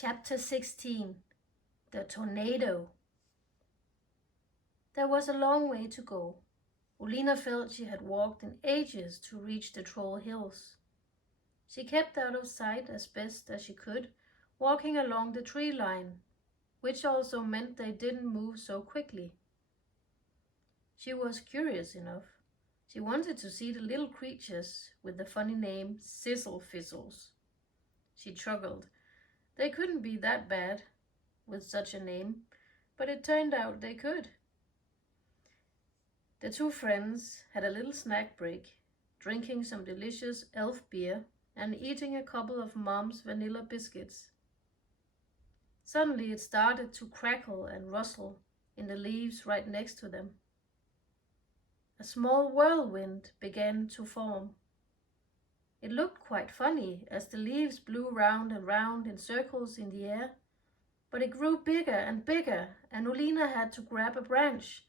Chapter 16. The Tornado. There was a long way to go. Olina felt she had walked in ages to reach the Troll Hills. She kept out of sight as best as she could, walking along the tree line, which also meant they didn't move so quickly. She was curious enough. She wanted to see the little creatures with the funny name Sizzle-Fizzles. She chuckled. They couldn't be that bad with such a name, but it turned out they could. The two friends had a little snack break, drinking some delicious elf beer and eating a couple of Mom's vanilla biscuits. Suddenly it started to crackle and rustle in the leaves right next to them. A small whirlwind began to form. It looked quite funny as the leaves blew round and round in circles in the air, but it grew bigger and bigger, and Olina had to grab a branch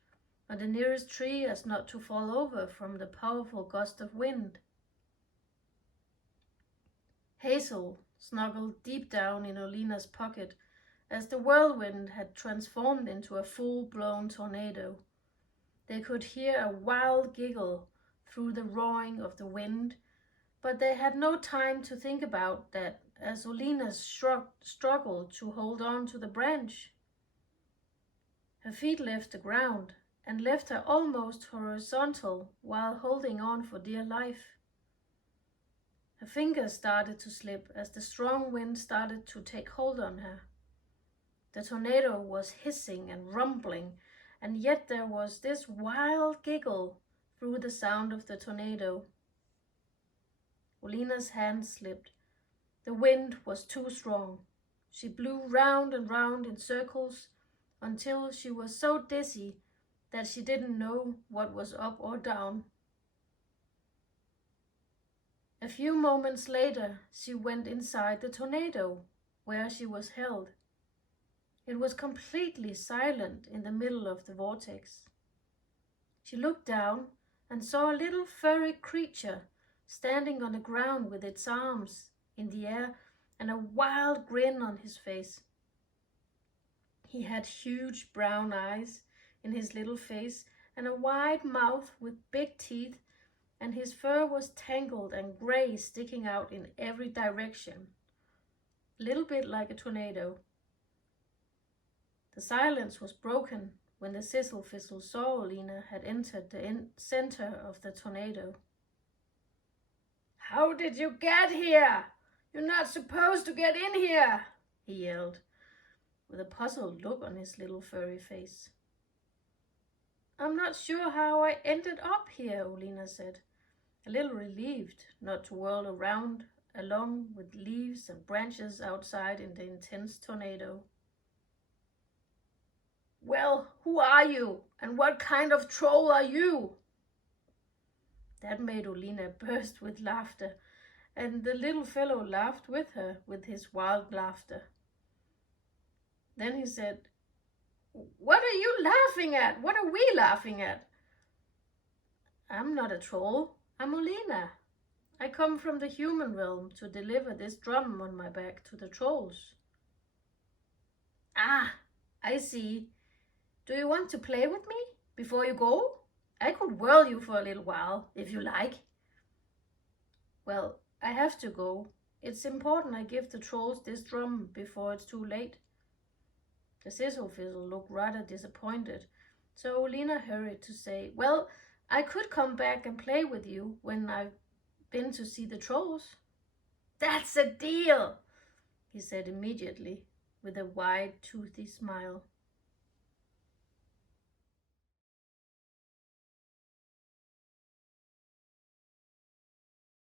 on the nearest tree as not to fall over from the powerful gust of wind. Hazel snuggled deep down in Olina's pocket as the whirlwind had transformed into a full-blown tornado. They could hear a wild giggle through the roaring of the wind, but they had no time to think about that as Olina struggled to hold on to the branch. Her feet left the ground and left her almost horizontal while holding on for dear life. Her fingers started to slip as the strong wind started to take hold on her. The tornado was hissing and rumbling, and yet there was this wild giggle through the sound of the tornado. Olina's hand slipped. The wind was too strong. She blew round and round in circles until she was so dizzy that she didn't know what was up or down. A few moments later, she went inside the tornado, where she was held. It was completely silent in the middle of the vortex. She looked down and saw a little furry creature standing on the ground with its arms in the air and a wild grin on his face. He had huge brown eyes in his little face and a wide mouth with big teeth, and his fur was tangled and gray, sticking out in every direction, a little bit like a tornado. The silence was broken when the Sizzle-Fizzle saw Olina had entered the center of the tornado. "How did you get here? You're not supposed to get in here," he yelled, with a puzzled look on his little furry face. "I'm not sure how I ended up here," Olina said, a little relieved not to whirl around along with leaves and branches outside in the intense tornado. "Well, who are you, and what kind of troll are you?" That made Olina burst with laughter, and the little fellow laughed with her with his wild laughter. Then he said, "What are you laughing at? What are we laughing at?" "I'm not a troll. I'm Olina. I come from the human realm to deliver this drum on my back to the trolls." "Ah, I see. Do you want to play with me before you go? I could whirl you for a little while, if you like." "Well, I have to go. It's important I give the trolls this drum before it's too late." The Sizzle-Fizzle looked rather disappointed, so Olina hurried to say, "Well, I could come back and play with you when I've been to see the trolls." "That's a deal," he said immediately, with a wide, toothy smile.